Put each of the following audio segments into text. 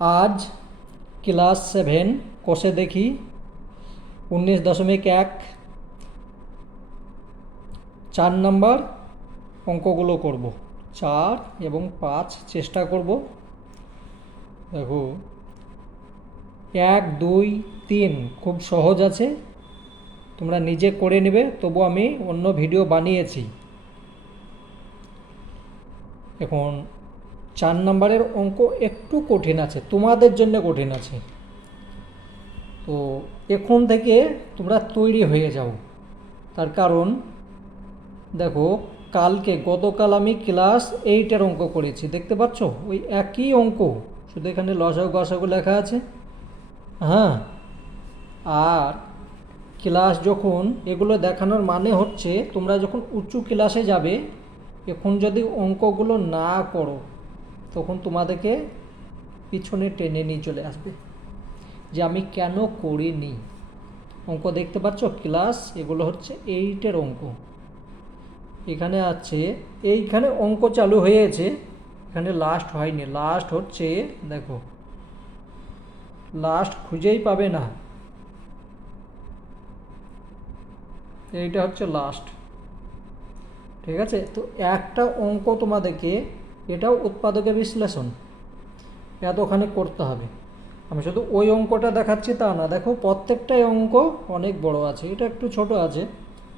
আজ ক্লাস 7 কষে দেখি 19.1 4 নম্বর অঙ্কগুলো করব। 4 এবং 5 চেষ্টা করব। দেখো 1, 2, 3 খুব সহজ আছে, তোমরা নিজে করে নেবে। তবু আমি অন্য ভিডিও বানিয়েছি। এখন 4 নম্বরের অঙ্ক একটু কঠিন আছে, তোমাদের জন্য কঠিন আছে। তো এখন থেকে তোমরা তৈরি হয়ে যাও। তার কারণ দেখো গতকাল আমি ক্লাস 8-এর অঙ্ক করেছি, দেখতে পাচ্ছ ওই একই অঙ্ক, শুধু এখানে লসাগু গসাগু লেখা আছে। হ্যাঁ, আর ক্লাস যখন এগুলো দেখানোর মানে হচ্ছে তোমরা যখন উঁচু ক্লাসে যাবে, এখন যদি অঙ্কগুলো না করো তখন তোমাদেরকে পিছনে টেনে নিয়ে চলে আসবে যে আমি কেন করিনি। অঙ্ক দেখতে পাচ্ছ ক্লাস এগুলো হচ্ছে 8-এর অঙ্ক। এখানে আছে, এইখানে অঙ্ক চালু হয়েছে, এখানে লাস্ট হয়নি। লাস্ট হচ্ছে, দেখো লাস্ট খুঁজেই পাবে না, এইটা হচ্ছে লাস্ট। ঠিক আছে, তো একটা অঙ্ক তোমাদেরকে, এটাও উৎপাদকের বিশ্লেষণ, এতখানি করতে হবে। আমি শুধু ওই অঙ্কটা দেখাচ্ছি তা না, দেখো প্রত্যেকটাই অঙ্ক অনেক বড় আছে, এটা একটু ছোট আছে।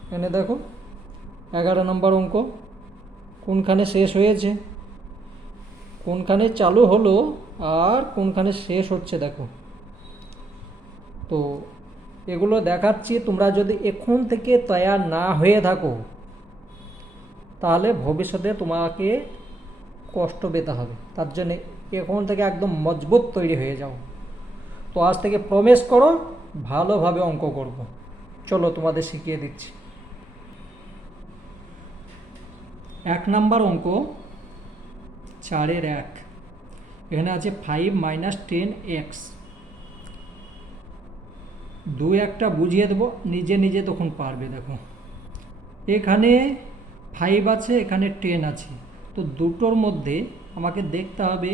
এখানে দেখো 11 নম্বর অঙ্ক, কোনখানে শেষ হয়েছে, কোনখানে চালু হলো আর কোনখানে শেষ হচ্ছে, দেখো। তো এগুলো দেখাচ্ছি, তোমরা যদি এখন থেকে তৈরি না হয়ে থাকো তাহলে ভবিষ্যতে তোমাকে কষ্ট পেতে হবে। তার জন্য এখন থেকে একদম মজবুত তৈরি হয়ে যাও। তো আজ থেকে প্রমিস করো ভালোভাবে অঙ্ক করব। চলো তোমাদের শিখিয়ে দিচ্ছি। 1 নম্বর অঙ্ক 4-এর 1, এখানে আছে 5 - 10x। 2-1টা বুঝিয়ে দেবো, নিজে নিজে তখন পারবে। দেখো এখানে 5 আছে, এখানে 10 আছে, তো দুটোর মধ্যে আমাকে দেখতে হবে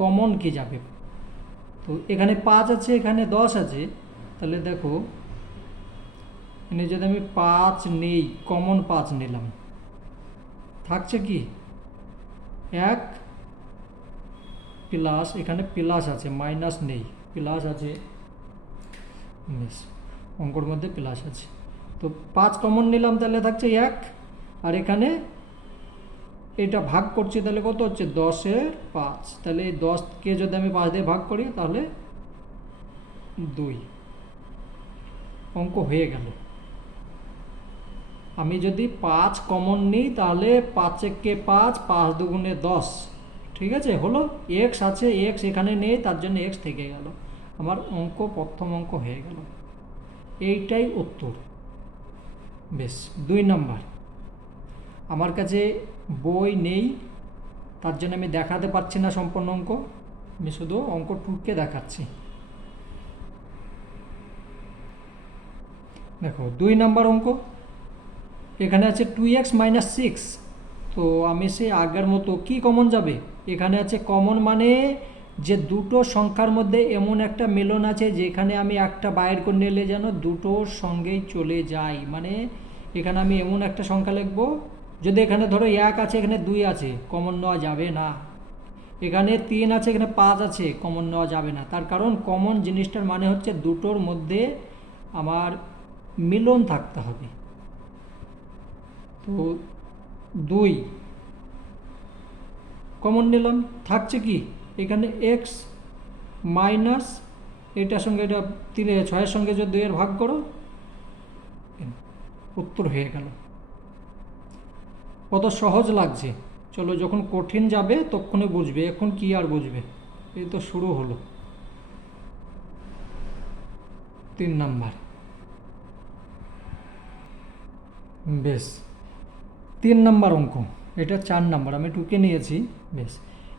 কমন কি যাবে। তো এখানে 5 আছে, এখানে 10 আছে, তাহলে দেখো এখানে যদি আমি 5 নেই, কমন 5 নিলাম, থাকছে কি 1 প্লাস, এখানে প্লাস আছে, মাইনাস নেই, প্লাস আছে, অঙ্কর মধ্যে প্লাস আছে। তো 5 কমন নিলাম, তাহলে থাকছে 1, আর এখানে এটা ভাগ করছি, তাহলে কত হচ্ছে 10-এর 5, তাহলে এই 10কে যদি আমি 5 দিয়ে ভাগ করি তাহলে 2, অঙ্ক হয়ে গেল। আমি যদি 5 কমন নিই তাহলে 5-একে 5, 5 দুগুণে 10, ঠিক আছে, হলো। এক্স আছে, এক্স এখানে নেই, তার জন্য এক্স থেকে গেল, আমার অঙ্ক প্রথম অঙ্ক হয়ে গেল। এইটাই উত্তর। বেশ, 2 নম্বর, আমার কাছে বই নেই, তার জন্য আমি দেখাতে পারছি না সম্পূর্ণ অঙ্ক, আমি শুধু অঙ্ক টুকে দেখাচ্ছি। দেখো 2 নম্বর অঙ্ক, এখানে আছে 2x - 6। তো আমি সেই আগের মতো কি কমন যাবে, এখানে আছে কমন মানে যে দুটো সংখ্যার মধ্যে এমন একটা মিলন আছে যেখানে আমি একটা বাইর করে নিলে যেন দুটোর সঙ্গেই চলে যায়। মানে এখানে আমি এমন একটা সংখ্যা লিখব, যদি এখানে ধরো 1 আছে, এখানে 2 আছে, কমন নেওয়া যাবে না। এখানে 3 আছে, এখানে 5 আছে, কমন নেওয়া যাবে না। তার কারণ কমন জিনিসটার মানে হচ্ছে দুটোর মধ্যে আমার মিলন থাকতে হবে। তো 2 কমন নিলাম, থাকছে কি এখানে এক্স মাইনাস, এটার সঙ্গে এটা 6-এর সঙ্গে যদি 2-এর ভাগ করো, উত্তর হয়ে গেল। কত সহজ লাগছে। চলো যখন কঠিন যাবে তখনই বুঝবে, এখন কি আর বুঝবে, এই তো শুরু হলো। 3 নাম্বার, বেশ 3 নাম্বার অঙ্ক, এটা 4 নাম্বার, আমি টুকে নিয়েছি। বেশ,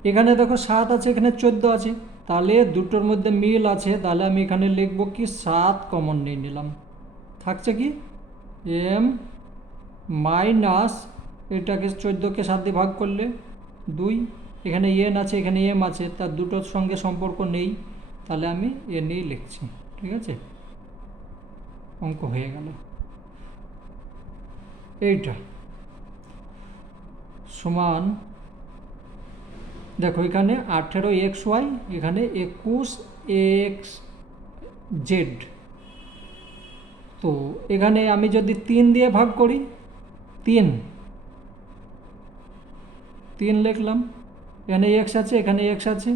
এখানে দেখো 7 আছে, এখানে 14 আছে, তাহলে দুটোর মধ্যে মিল আছে, তাহলে আমি এখানে লিখব কি 7 কমন নিয়ে নিলাম, থাকছে কি এম মাইনাস, এটাকে 14কে 7 দিয়ে ভাগ করলে 2, এখানে এন আছে, এখানে এম আছে, তার দুটোর সঙ্গে সম্পর্ক নেই, তাহলে আমি এ নিয়েই লিখছি। ঠিক আছে, অঙ্ক হয়ে গেল। এইটা সমান, দেখো এখানে 18xy, এখানে 21xz। তো এখানে আমি যদি 3 দিয়ে ভাগ করি, 3 লিখলাম, এখানে এক্স আছে, এখানে এক্স আছে,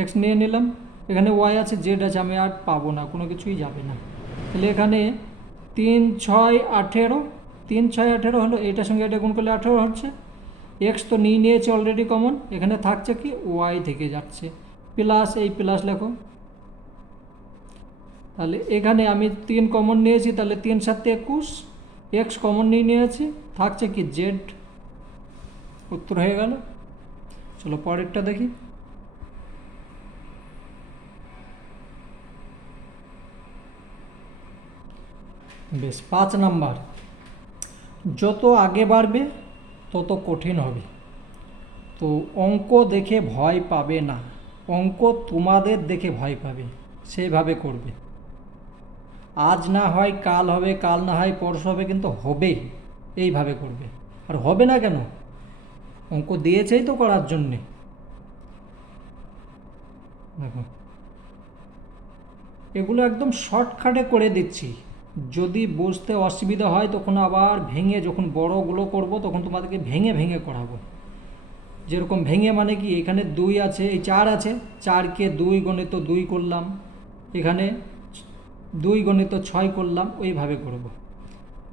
এক্স নিয়ে নিলাম, এখানে ওয়াই আছে, জেড আছে, আমি আর পাবো না, কোনো কিছুই যাবে না। তাহলে এখানে 3 6 18, 3 6 18 হলো, এইটার সঙ্গে এটা গুণ করলে 18 হচ্ছে। এক্স তো নিয়েছে অলরেডি কমন, এখানে থাকছে কি, ওয়াই থেকে যাচ্ছে, প্লাস এই প্লাস লেখো। তাহলে এখানে আমি 3 কমন নিয়েছি, তাহলে 3 7 21, এক্স কমন নিয়েছি, থাকছে কি জেড। উত্তর হয়ে গেল। চলো পরেরটা দেখি। বেশ, 5 নাম্বার, যত আগে বাড়বে তত কঠিন হবে। তো অঙ্ক দেখে ভয় পাবে না, অঙ্ক তোমাদের দেখে ভয় পাবে, সেইভাবে করবে। আজ না হয় কাল হবে, কাল না হয় পরশু হবে, কিন্তু হবে, এইভাবে করবে। আর হবে না কেন, অঙ্ক দিয়েছেই তো করার জন্যে। দেখো এগুলো একদম শর্টকাটে করে দিচ্ছি, যদি বুঝতে অসুবিধা হয় তখন আবার ভেঙে, যখন বড়গুলো করব তখন তোমাদেরকে ভেঙে ভেঙে করাবো। যেরকম ভেঙে মানে কি, এখানে 2 আছে, এই 4 আছে, 4কে 2 গণিত 2 করলাম, এখানে 2 গণিত 6 করলাম, ওইভাবে করব।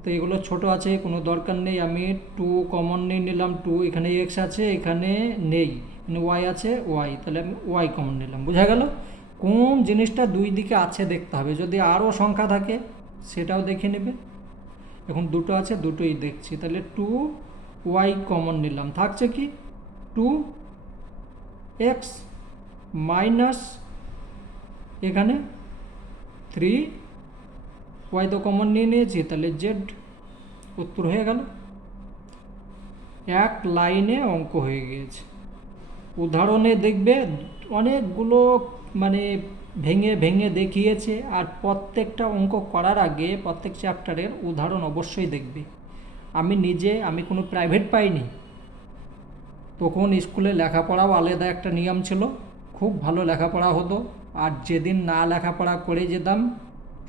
তো এগুলো ছোট আছে, কোনো দরকার নেই, আমি 2 কমন নিয়ে নিলাম, 2, এখানে এক্স আছে, এখানে নেই, এখানে ওয়াই আছে, ওয়াই, তাহলে আমি ওয়াই কমন নিলাম। বোঝা গেল? কোন জিনিসটা 2 দিকে আছে দেখতে হবে, যদি আরও সংখ্যা থাকে সেটাও দেখে নেবে। এখন 2টো আছে, দুটোই দেখছি, তাহলে 2 ওয়াই কমন নিলাম, থাকছে কি 2x মাইনাস এখানে 3 ওয়াই তো কমন নিয়ে নিয়েছি, তাহলে জেড। উত্তর হয়ে গেল। এক লাইনে অঙ্ক হয়ে গিয়েছে। উদাহরণে দেখবে অনেকগুলো মানে ভেঙে ভেঙে দেখিয়েছে, আর প্রত্যেকটা অঙ্ক করার আগে প্রত্যেক চ্যাপ্টারের উদাহরণ অবশ্যই দেখবে। আমি কোনো প্রাইভেট পাইনি, তখন স্কুলে লেখাপড়াও আলাদা একটা নিয়ম ছিল, খুব ভালো লেখাপড়া হতো। আর যেদিন না লেখাপড়া করে যেতাম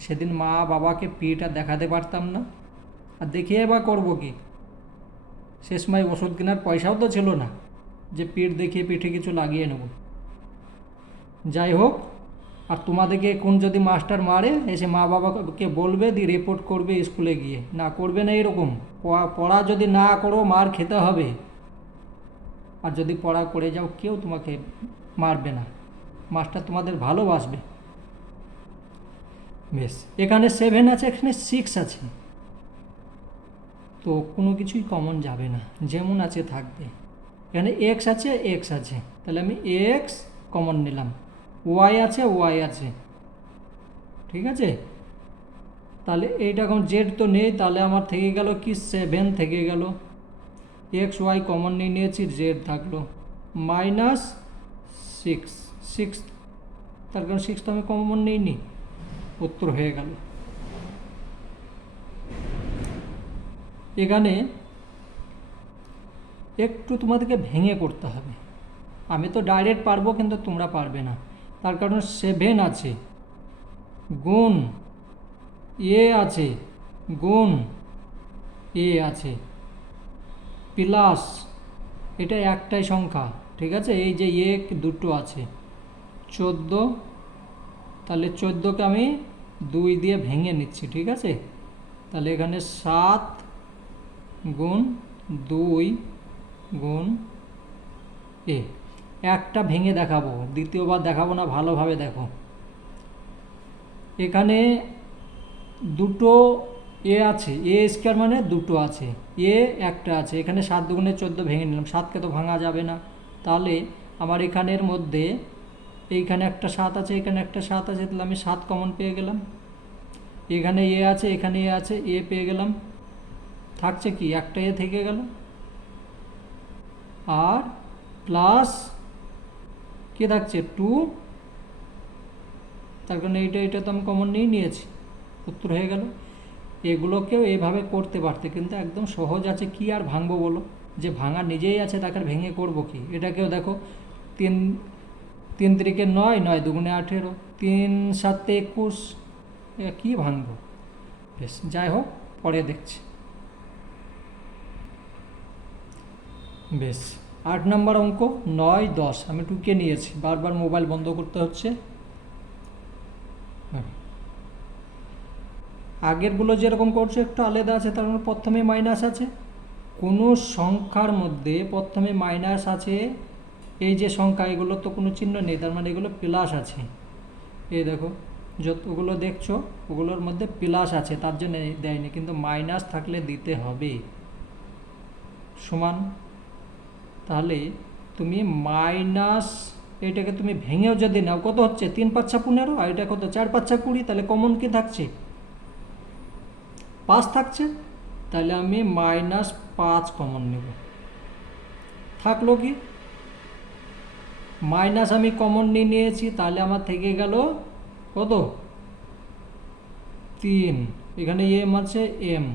সেদিন মা বাবাকে পিঠটা দেখাতে পারতাম না, আর দেখিয়ে বা করবো কি, সে সময় ওষুধ কেনার পয়সাও তো ছিল না যে পিঠ দেখিয়ে পিঠে কিছু লাগিয়ে নেব। যাই হোক, আর তোমাদেরকে কোন যদি মাস্টার মারে এসে মা বাবাকে বলবে, দিয়ে রিপোর্ট করবে স্কুলে গিয়ে, না করবে না এরকম, পড়া যদি না করো মার খেতে হবে, আর যদি পড়া করে যাও কেউ তোমাকে মারবে না, মাস্টার তোমাদের ভালোবাসবে। বেশ, এখানে 7 আছে, এখানে 6 আছে, তো কোনো কিছুই কমন যাবে না, যেমন আছে থাকবে। এখানে এক্স আছে, এক্স আছে, তাহলে আমি এক্স কমন নিলাম, ওয়াই আছে, ওয়াই আছে, ঠিক আছে। তাহলে এইটা এখন জেড তো নেই, তাহলে আমার থেকে গেল কি 7 থেকে গেল, এক্স ওয়াই কমন নিয়ে নিয়েছি, জেড থাকলো মাইনাস 6, তার কারণ 6 তো আমি কমন নিইনি। উত্তর হয়ে গেল। এখানে একটু তোমাদেরকে ভেঙে করতে হবে, আমি তো ডাইরেক্ট পারবো কিন্তু তোমরা পারবে না, তার কারণ 7 আছে গুণ এ আছে, গুণ এ আছে, প্লাস এটা একটাই সংখ্যা, ঠিক আছে, এই যে এ দুটো আছে 14, তাহলে 14কে আমি 2 দিয়ে ভেঙে নিচ্ছি, ঠিক আছে। তাহলে এখানে 7 গুণ 2 গুণ এ, একটা ভেঙে দেখাবো, দ্বিতীয়বার দেখাবো না, ভালোভাবে দেখো। এখানে দুটো এ আছে, এ স্কোয়ার মানে দুটো আছে, এ একটা আছে, এখানে 7 দুগুণে 14 ভেঙে নিলাম, 7কে তো ভাঙা যাবে না, তাহলে আমার এখানের মধ্যে এইখানে একটা 7 আছে, এখানে একটা 7 আছে, তাহলে আমি 7 কমন পেয়ে গেলাম। এখানে এ আছে, এখানে এ আছে, এ পেয়ে গেলাম, থাকছে কি একটা এ থেকে গেল, আর প্লাস কি থাকছে 2, তার কারণে এটা তো আমি কমন নিয়েছি, উত্তর হয়ে গেল। এগুলোকেও এইভাবে করতে পারতে, কিন্তু একদম সহজ আছে, কি আর ভাঙবো বলো, যে ভাঙা নিজেই আছে তাকে ভেঙে করব কি। এটাকেও দেখো 3 3 3 9, 9 2 18, 3 7 21, কি ভাঙবো। বেশ, যাই হোক, পরে দেখছি। বেশ, 8 নম্বর অঙ্ক 9 10, আমি টুকে নিয়েছি, বারবার মোবাইল বন্ধ করতে হচ্ছে। আগেরগুলো যেরকম করছো একটু আলাদা আছে, তার মানে প্রথমে মাইনাস আছে, কোনো সংখ্যার মধ্যে প্রথমে মাইনাস আছে, এই যে সংখ্যা এগুলো তো কোনো চিহ্ন নেই, তার মানে এগুলো প্লাস আছে। এই দেখো যতগুলো দেখছো ওগুলোর মধ্যে প্লাস আছে, তার জন্য দেয়নি, কিন্তু মাইনাস থাকলে দিতে হবে। সমান, তাহলে তুমি মাইনাস, এটাকে তুমি ভেঙেও যদি নাও, কত হচ্ছে 3 5 15, আর এটা কত 4 5 20, তাহলে কমন কি থাকছে 5 থাকছে, তাহলে আমি -5 কমন নেব। থাকলো কি, মাইনাস আমি কমন নিয়েছি, তাহলে আমার থেকে গেল কত 3, এখানে এম আছে এম,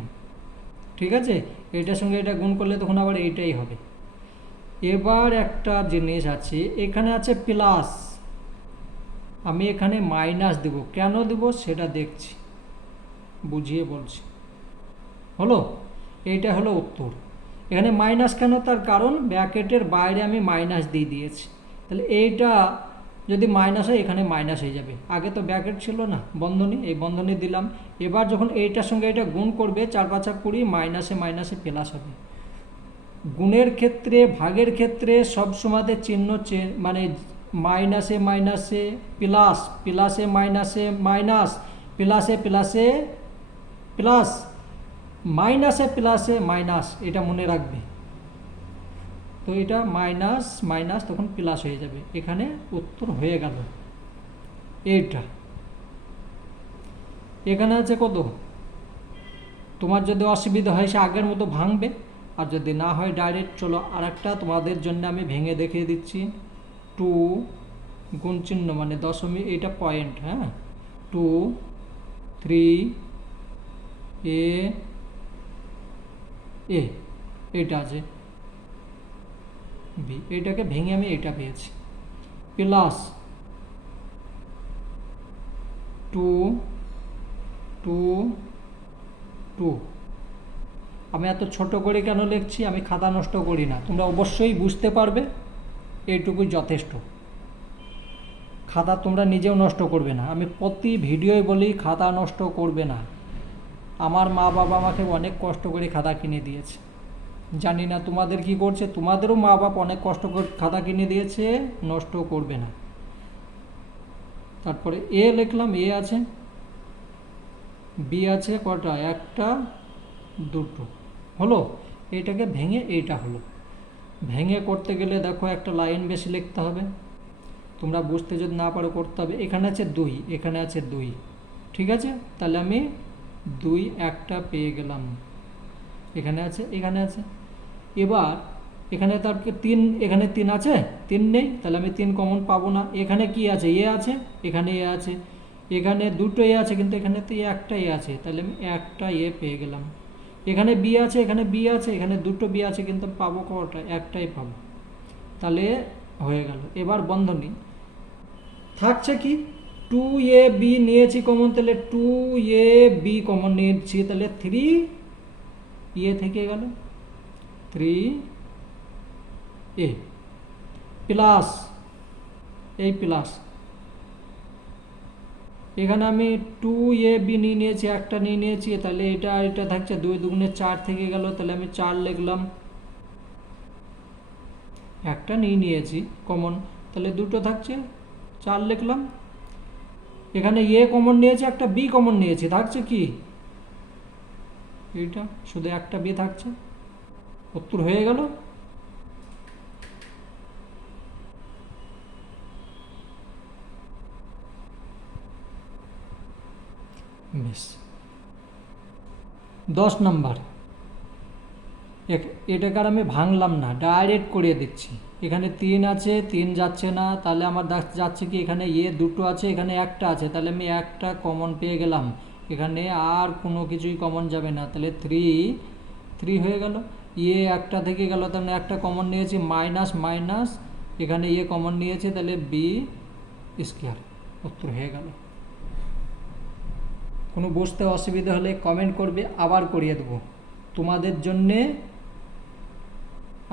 ঠিক আছে, এটার সঙ্গে এটা গুণ করলে তখন আবার এইটাই হবে। এবার একটা জিনিস আছে, এখানে আছে প্লাস, আমি এখানে মাইনাস দেব, কেন দেব সেটা দেখছি, বুঝিয়ে বলছি। হলো, এইটা হলো উত্তর। এখানে মাইনাস কেন, তার কারণ ব্র্যাকেটের বাইরে আমি মাইনাস দিয়ে দিয়েছি, তাহলে এইটা যদি মাইনাস হয় এখানে মাইনাস হয়ে যাবে, আগে তো ব্র্যাকেট ছিল না, বন্ধনী, এই বন্ধনী দিলাম। এবার যখন এইটার সঙ্গে এটা গুণ করবে 4 5 20, মাইনাসে মাইনাসে প্লাস হবে। গুণের ক্ষেত্রে, ভাগের ক্ষেত্রে সবসময়তে চিহ্ন মানে মাইনাসে মাইনাসে প্লাস, প্লাসে মাইনাসে মাইনাস, প্লাসে প্লাসে প্লাস, মাইনাসে প্লাসে মাইনাস, এটা মনে রাখবে। তো এটা মাইনাস মাইনাস তখন প্লাস হয়ে যাবে, এখানে উত্তর হয়ে গেল এইটা। এখানে আছে কত, তোমার যদি অসুবিধা হয় সে আগের মতো ভাঙবে, আর যদি না হয় ডাইরেক্ট চলো আরেকটা তোমাদের জন্য আমি ভেঙে দেখিয়ে দিচ্ছি। 2 গুণ চিহ্ন মানে দশমিক, এটা পয়েন্ট, হ্যাঁ, 2 3 এ এ, এটা আছে বি, এটাকে ভেঙে আমি এটা পেয়েছি, প্লাস 2 2 2। আমি এত ছোট করে কেন লিখছি, আমি খাতা নষ্ট করি না, তোমরা অবশ্যই বুঝতে পারবে, এইটুকুই যথেষ্ট। খাতা তোমরা নিজেও নষ্ট করবে না, আমি প্রতি ভিডিওয় বলি খাতা নষ্ট করবে না। আমার মা বাবা আমাকে অনেক কষ্ট করে খাতা কিনে দিয়েছে, জানি না তোমাদের কি করছে, তোমাদেরও মা বাবা অনেক কষ্ট করে খাতা কিনে দিয়েছে, নষ্ট করবে না। তারপরে এ লিখলাম, এ আছে, বি আছে কটা, একটা দুটো, হলো। এইটাকে ভেঙে এইটা হলো, ভেঙে করতে গেলে দেখো একটা লাইন বেশি লিখতে হবে, তোমরা বুঝতে যদি না পারো করতে হবে। এখানে আছে 2, এখানে আছে 2, ঠিক আছে, তাহলে আমি 2 একটা পেয়ে গেলাম, এখানে আছে এখানে আছে। এবার এখানে তার 3, এখানে 3 আছে, 3 নেই, তাহলে আমি 3 কমন পাবো না। এখানে কি আছে, এ আছে, এখানে এ আছে, এখানে দুটো এ আছে, কিন্তু এখানে তো একটা এ আছে, তাহলে আমি একটা এ পেয়ে গেলাম। এখানে বি আছে, এখানে বি আছে, এখানে দুটো বি আছে, কিন্তু পাবো কটা, একটাই পাবো, তাহলে হয়ে গেল। এবার বন্ধনী থাকছে কি, 2ab নিয়েছি কমন, তাহলে 2ab কমন নিয়েছি, তাহলে 3 থেকে গেল 3a প্লাস, এই প্লাস, এখানে আমি 2ab নিয়েছি, একটা নিয়েছি, তাহলে এটা থাকছে 2 2 4 থেকে গেল, তাহলে আমি 4 লিখলাম, একটা নিয়েছি কমন, তাহলে দুটো থাকছে, 4 লিখলাম। এখানে এ কমন নিয়েছি, একটা বি কমন নিয়েছি, থাকছে কি এইটা, শুধু একটা বি থাকছে, উত্তর হয়ে গেল। বেশ, 10 নাম্বার এটাকে আর আমি ভাঙলাম না, ডাইরেক্ট করিয়ে দিচ্ছি। এখানে 3 আছে, 3 যাচ্ছে না, তাহলে আমার যাচ্ছে কি এখানে দুটো আছে, এখানে একটা আছে, তাহলে আমি একটা কমন পেয়ে গেলাম। এখানে আর কোনো কিছুই কমন যাবে না, তাহলে 3 হয়ে গেল। একটা থেকে গেল, তার মানে একটা কমন নিয়েছি, মাইনাস মাইনাস, এখানে কমন নিয়েছে, তাহলে বি স্কোয়ার, উত্তর হয়ে গেল। কোনো বুঝতে অসুবিধা হলে কমেন্ট করবে, আবার করিয়ে দেবো। তোমাদের জন্যে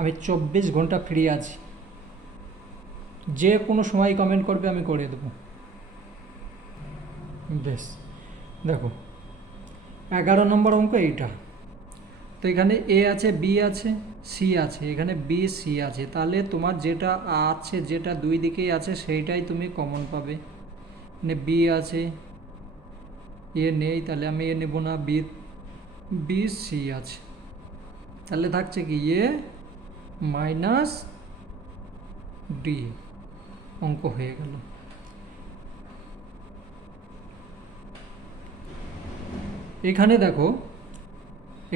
আমি 24 ঘন্টা ফ্রি আছি, যে কোনো সময় কমেন্ট করবে, আমি করে দেবো। বেশ, দেখো 11 নম্বর অঙ্ক এইটা। তো এখানে এ আছে, বি আছে, সি আছে, এখানে বি সি আছে, তাহলে তোমার যেটা আছে, যেটা দুই দিকেই আছে, সেইটাই তুমি কমন পাবে। মানে বি আছে, নেই, তাহলে আমি নেব না, বি সি আছে, তাহলে থাকছে কি মাইনাস ডি, অঙ্ক হয়ে গেল। এখানে দেখো,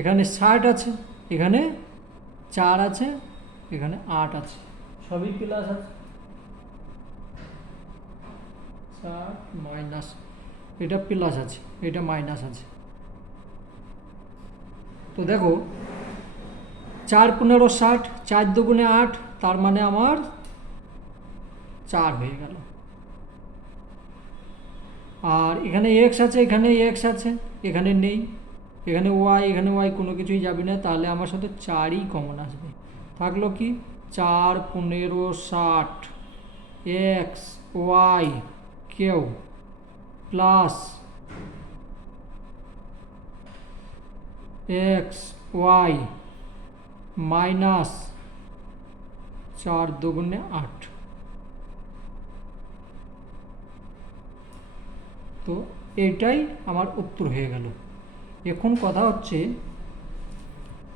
এখানে 60 আছে, এখানে 4 আছে, এখানে 8 আছে, সবই প্লাস আছে। 60 মাইনাস, এটা প্লাস আছে, এটা মাইনাস আছে। তো দেখো 4 15 60, 4 দুগুণে 8, তার মানে আমার 4 হয়ে গেল। আর এখানে এক্স আছে, এখানে এক্স আছে, এখানে নেই, এখানে ওয়াই কোনো কিছুই যাবে না, তাহলে আমার সাথে 4ই কমন আসবে। থাকলো কি 4 15 60, এক্স ওয়াই কেউ প্লাস এক্স ওয়াই মাইনাস 4 দুগুণে 8। তো এটাই আমার উত্তর হয়ে গেল। এখন কথা হচ্ছে,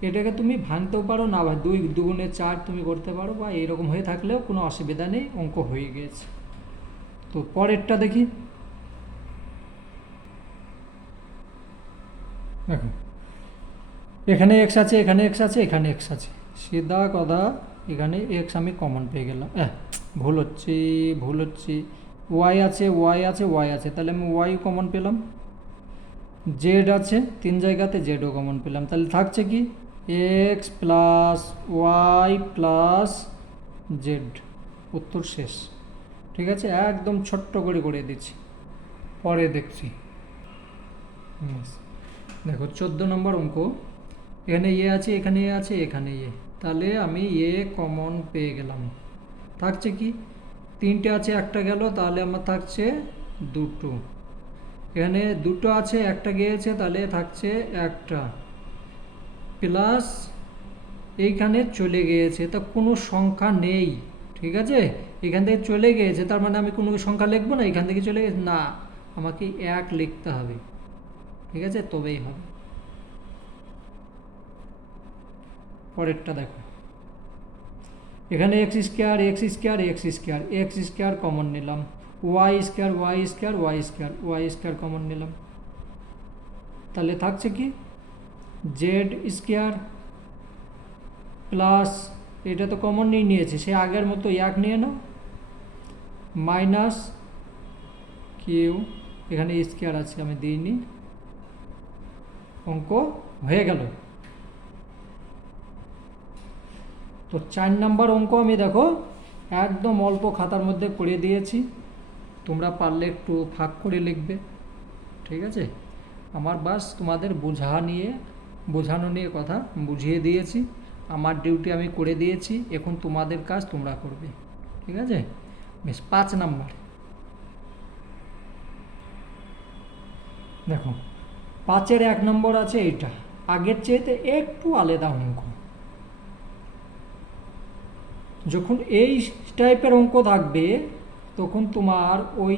এটাকে তুমি ভাঙতেও পারো না, বা 2 দুগুণে 4 তুমি করতে পারো, বা এরকম হয়ে থাকলেও কোনো অসুবিধা নেই, অঙ্ক হয়ে গেছে। তো পরেরটা দেখি। দেখো এখানে এক্স আছে, এখানে এক্স আছে, এখানে এক্স আছে, সিধা কথা এখানে এক্স আমি কমন পেয়ে গেলাম। ভুল হচ্ছে, ওয়াই আছে, তাহলে আমি ওয়াই কমন পেলাম। জেড আছে 3 জায়গাতে, জেডও কমন পেলাম, তাহলে থাকছে কি X plus Y plus Z, উত্তর শেষ। ঠিক আছে, একদম ছোট্ট করে দিচ্ছি, পরে দেখছি। দেখো 14 নম্বর অঙ্ক। এখানে আছে, এখানে আছে, এখানে তাহলে আমি কমন পেয়ে গেলাম। থাকছে কি 3টে আছে, একটা গেল, তাহলে আমার থাকছে 2। এখানে 2 আছে, একটা গিয়েছে, তাহলে থাকছে 1টা, প্লাস এইখানে চলে গিয়েছে, তা কোনো সংখ্যা নেই। ঠিক আছে, এখান থেকে চলে গিয়েছে, তার মানে আমি কোনো সংখ্যা লিখবো না, এখান থেকে চলে গেছে না, আমাকে 1 লিখতে হবে। ঠিক আছে, তবেই হবে। পরেরটা দেখো, এখানে এক্স স্কোয়ার কমন নিলাম, ওয়াই স্কোয়ার কমন নিলাম, তাহলে থাকছে কি জেড স্কোয়ার প্লাস, এটা তো কমন নিয়েছে, সে আগের মতো 1 নিয়ে নাও, মাইনাস কিউ, এখানে স্কোয়ার আছে আমি দিইনি, অঙ্ক হয়ে গেল। তো 4 নাম্বার অঙ্ক আমি দেখো একদম অল্প খাতার মধ্যে করে দিয়েছি, তোমরা পারলে একটু ফাঁক করে লিখবে। ঠিক আছে, আমার বাস তোমাদের বোঝানো নিয়ে কথা, বুঝিয়ে দিয়েছি, আমার ডিউটি আমি করে দিয়েছি, এখন তোমাদের কাজ তোমরা করবে। ঠিক আছে, বেশ। 5 নাম্বার দেখো, 5-এর 1 নম্বর আছে, এইটা আগের চেয়েতে একটু আলাদা অঙ্ক। যখন এই টাইপের অঙ্ক থাকবে, তখন তোমার ওই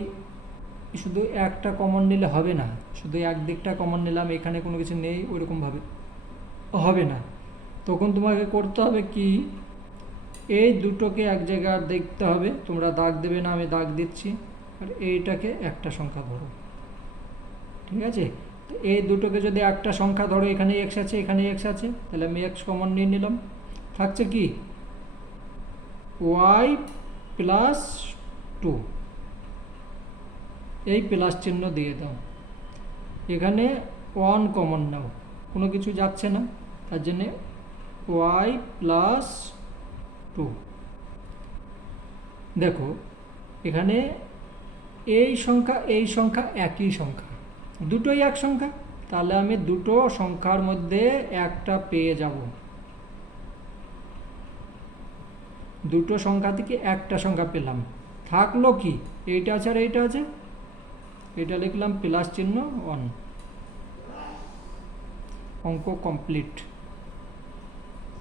শুধু একটা কমন নিলে হবে না, শুধু একদিকটা কমন নিলাম, এখানে কোনো কিছু নেই, ওইরকমভাবে হবে না। তখন তোমাকে করতে হবে কি, এই দুটোকে এক জায়গায় দেখতে হবে, তোমরা দাগ দেবে না, আমি দাগ দিচ্ছি, আর এইটাকে একটা সংখ্যা ধরো। ঠিক আছে, তো এই দুটোকে যদি একটা সংখ্যা ধরো, এখানে এক্স আছে, এখানে এক্স আছে, তাহলে আমি এক্স কমন নিয়ে নিলাম, থাকছে কি ওয়াই প্লাস 2, এই প্লাস চিহ্ন দিয়ে দাও, এখানে 1 কমন নাও, কোনো কিছু যাচ্ছে না, তার জন্যে ওয়াই প্লাস 2। দেখো এখানে এই সংখ্যা একই সংখ্যা, দুটোই এক সংখ্যা, তাহলে আমি দুটো সংখ্যার মধ্যে একটা পেয়ে যাব, দুটো সংখ্যা থেকে একটা সংখ্যা পেলাম। থাকলো কি এইটা আছে আর এইটা আছে, এটা লিখলাম প্লাস চিহ্ন 1, অঙ্ক কমপ্লিট।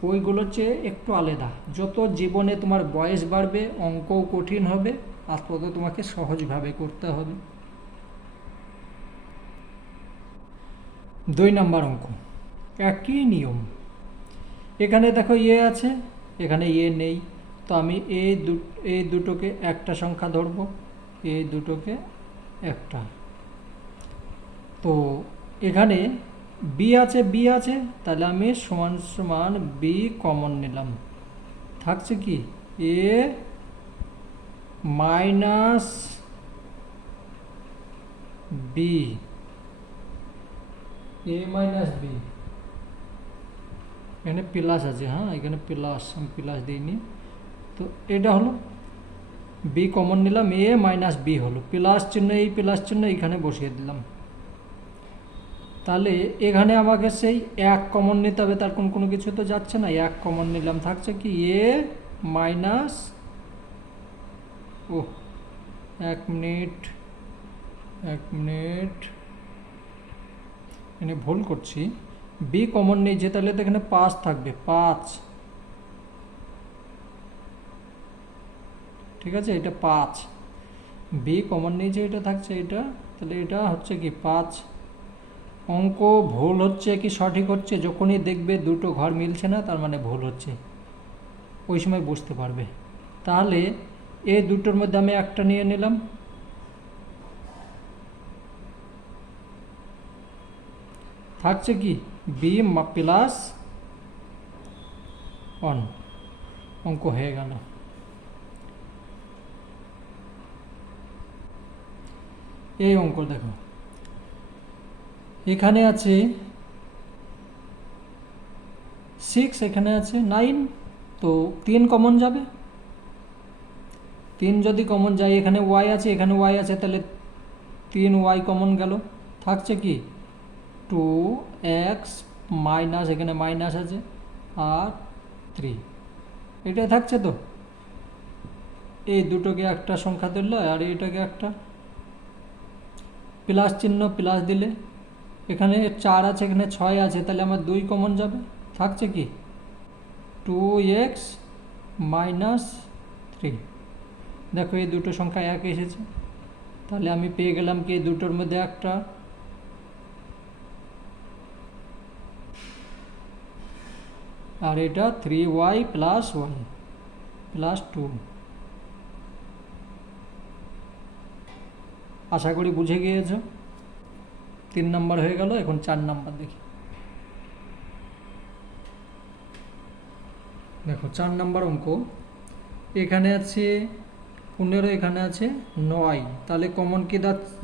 ওইগুলোর চেয়ে একটু আলাদা, যত জীবনে তোমার বয়স বাড়বে অঙ্কও কঠিন হবে, আর তত তোমাকে সহজভাবে করতে হবে। 2 নম্বর অঙ্ক, একই নিয়ম। এখানে দেখো এ আছে, এখানে এ নেই, তো আমি এই দুটোকে একটা সংখ্যা ধরবো, এই দুটোকে একটা। তো এখানে বি আছে, তাহলে আমি সমান সমান বি কমন নিলাম, থাকছে কি এ মাইনাস বি, এ মাইনাস বি, এখানে প্লাস আছে, হ্যাঁ এখানে প্লাস, আমি প্লাস দিইনি, তো এটা হলো বি কমন নিলাম, এ মাইনাস বি হলো, প্লাস চিহ্ন এই প্লাস চিহ্ন এখানে বসিয়ে দিলাম। তাহলে এখানে আমাকে সেই 1 কমন নিতে হবে, তার কোনো কিছু তো যাচ্ছে না, 1 কমন নিলাম, থাকছে কি এ মাইনাস, ও 1 মিনিট এখানে ভুল করছি, বি কমন নিয়েছে, তাহলে তো এখানে 5 থাকবে, 5, ঠিক আছে, এটা 5, বি কমন নিয়েছে, এটা থাকছে এটা, তাহলে এটা হচ্ছে কি 5। অঙ্ক ভুল হচ্ছে কি সঠিক হচ্ছে যখনই দেখবে দুটো ঘর মিলছে না, তার মানে ভুল হচ্ছে, ওই সময় বুঝতে পারবে। তাহলে এই দুটোর মধ্যে আমি একটা নিয়ে নিলাম, থাকছে কি বি প্লাস 1, অঙ্ক হয়ে গেল। এই অঙ্ক দেখো এখানে আছে 6, এখানে আছে 9, তো 3 কমন যাবে, 3 যদি কমন যায়, এখানে ওয়াই আছে এখানে ওয়াই আছে, তাহলে 3y কমন গেল, থাকছে কি 2x মাইনাস, এখানে মাইনাস আছে আর 3, এটাই থাকছে। তো এই দুটোকে একটা সংখ্যা দিল আর এইটাকে একটা, প্লাস চিহ্ন প্লাস দিলে, এখানে 4 আছে এখানে 6 আছে, তাহলে আমার 2 কমন যাবে, থাকছে কি 2x মাইনাস 3। দেখো এই দুটো সংখ্যা এক এসেছে, তাহলে আমি পেয়ে গেলাম কি এই দুটোর মধ্যে একটা, আর এটা 3y প্লাস 1 প্লাস 2। আশা করি বুঝে গিয়েছ। 3 নম্বর হয়ে গেল, এখন 4 নম্বর দেখি। দেখো 4 নম্বর অঙ্ক, এখানে আছে 15, এখানে আছে 9, তাহলে কমন কি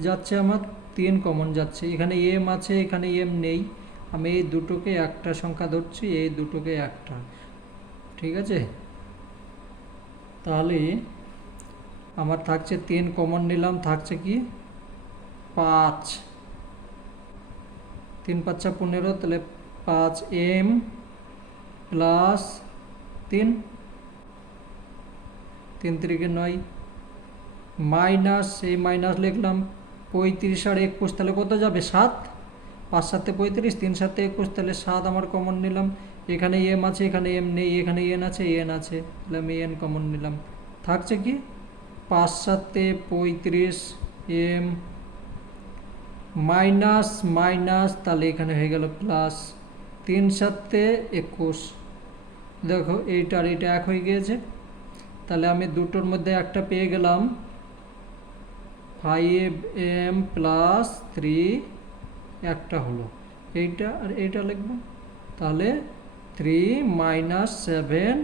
যাচ্ছে আমার 3 কমন যাচ্ছে, এখানে এম আছে এখানে এম নেই, আমি এই দুটোকে একটা সংখ্যা ধরছি, এই দুটোকে একটা, ঠিক আছে। তাহলে আমার থাকছে 3 কমন নিলাম, থাকছে কি 5, 3 5 15, তাহলে 5m প্লাস 3, 3 3 9, মাইনাস, এই মাইনাস লিখলাম 35 আর 21, তাহলে কত যাবে 7, 5 7 35, 3 7 21, তাহলে 7 আমার কমন নিলাম, এখানে এম আছে এখানে এম নেই, এখানে এন আছে তাহলে আমি এন কমন নিলাম, থাকছে কি 5 7 35 এম মাইনাস মাইনাস, তাহলে এখানে হয়ে গেল প্লাস, 3 7 21, দেখো এইটা আর এইটা এক হয়ে গিয়েছে, তাহলে আমি দুটোর মধ্যে একটা পেয়ে গেলাম, 5m প্লাস 3 একটা হলো, এইটা আর এইটা লিখব, তাহলে 3 - 7n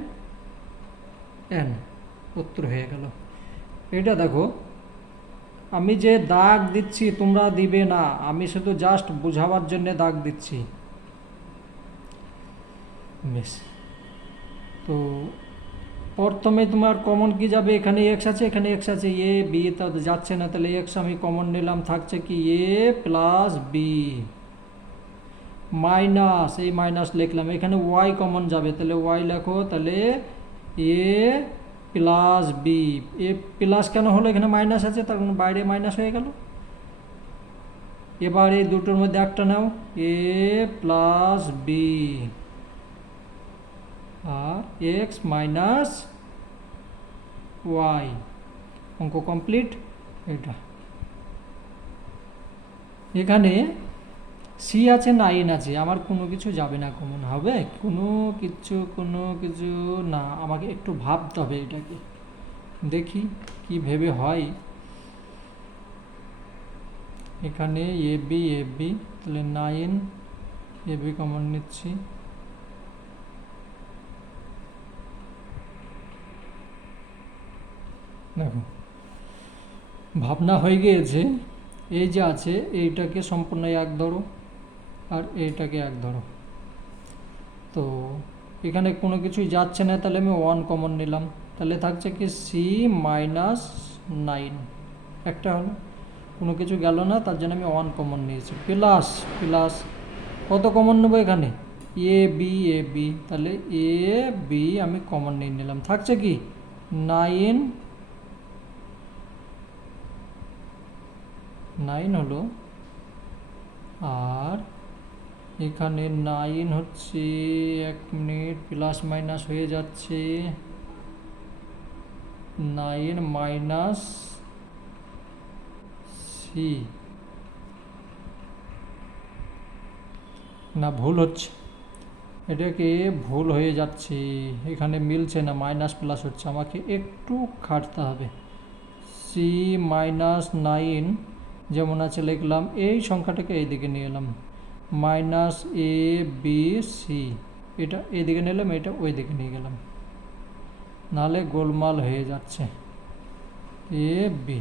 উত্তর হয়ে গেল। এটা দেখো, আমি যে দাগ দিচ্ছি তোমরা দিবে না, আমি শুধু জাস্ট বোঝাবার জন্য দাগ দিচ্ছি। বেশ, তো প্রথমে তোমার কমন কি যাবে, এখানে এক্স আছে, এখানে এক্স আছে, এ বি তা যাচ্ছে না, তাহলে এক্স আমি কমন নিলাম, থাকছে কি এ প্লাস বি মাইনাস, এই মাইনাস লিখলাম, এখানে ওয়াই কমন যাবে, তাহলে ওয়াই লেখো, তাহলে এ প্লাস বি। এ প্লাস কেন হলো, এখানে মাইনাস আছে, তার মানে বাইরে মাইনাস হয়ে গেল। এবার এই দুটোর মধ্যে একটা নাও, এ প্লাস বি আর এক্স মাইনাস ওয়াই। অঙ্ক কমপ্লিট। এটা এখানে সি আছে, 9 আছে, আমার কোনো কিছু যাবে না, কমন হবে কোনো কিছু না, আমাকে একটু ভাবতে হবে এটাকে, দেখি কি ভেবে হয়। এখানে এ বি, তাহলে 9 এ বি কমন নিচ্ছি, দেখো ভাবনা হয়ে গিয়েছে। এই যে আছে এইটাকে সম্পূর্ণ এক ধরো আর এইটাকে এক ধরো, তো এখানে কোনো কিছুই যাচ্ছে না, তাহলে আমি 1 কমন নিলাম, তাহলে থাকছে কি সি -9 একটা হলো, কোনো কিছু গেল না, তার জন্য আমি 1 কমন নিয়েছি, প্লাস প্লাস কত কমন নেবো এখানে এ বি, তাহলে এ বি আমি কমন নিয়ে নিলাম, থাকছে কি 9 হলো, আর এখানে 9 হচ্ছে, 1 মিনিট, প্লাস মাইনাস হয়ে যাচ্ছে, 9 মাইনাস সি, না ভুল হচ্ছে, এটাকে ভুল হয়ে যাচ্ছে, এখানে মিলছে না, মাইনাস প্লাস হচ্ছে, আমাকে একটু খাটতে হবে। সি -9 যেমন আছে লিখলাম, এই সংখ্যাটাকে এইদিকে নিয়ে এলাম, মাইনাস এ বি সি, এটা এইদিকে নিলাম, এটা ওই দিকে নিয়ে গেলাম, নাহলে গোলমাল হয়ে যাচ্ছে। এ বি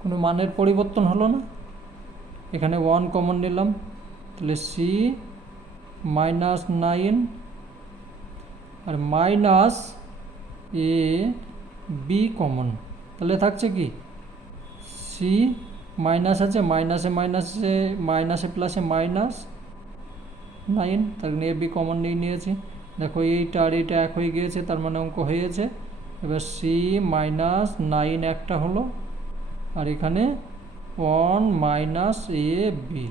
কোনো মানের পরিবর্তন হলো না, এখানে 1 কমন নিলাম, তাহলে C -9 R minus A B common, তাহলে থাকছে কি সি, মাইনাস আছে, মাইনাসে প্লাসে -9, তার মানে এ বি কমন নিয়েছি, দেখো এইটা আর এইটা এক হয়ে গিয়েছে, তার মানে অঙ্ক হয়েছে। এবার সি -9 একটা হলো, আর এখানে 1 মাইনাস এ বি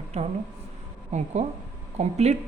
একটা হলো, অঙ্ক কমপ্লিট।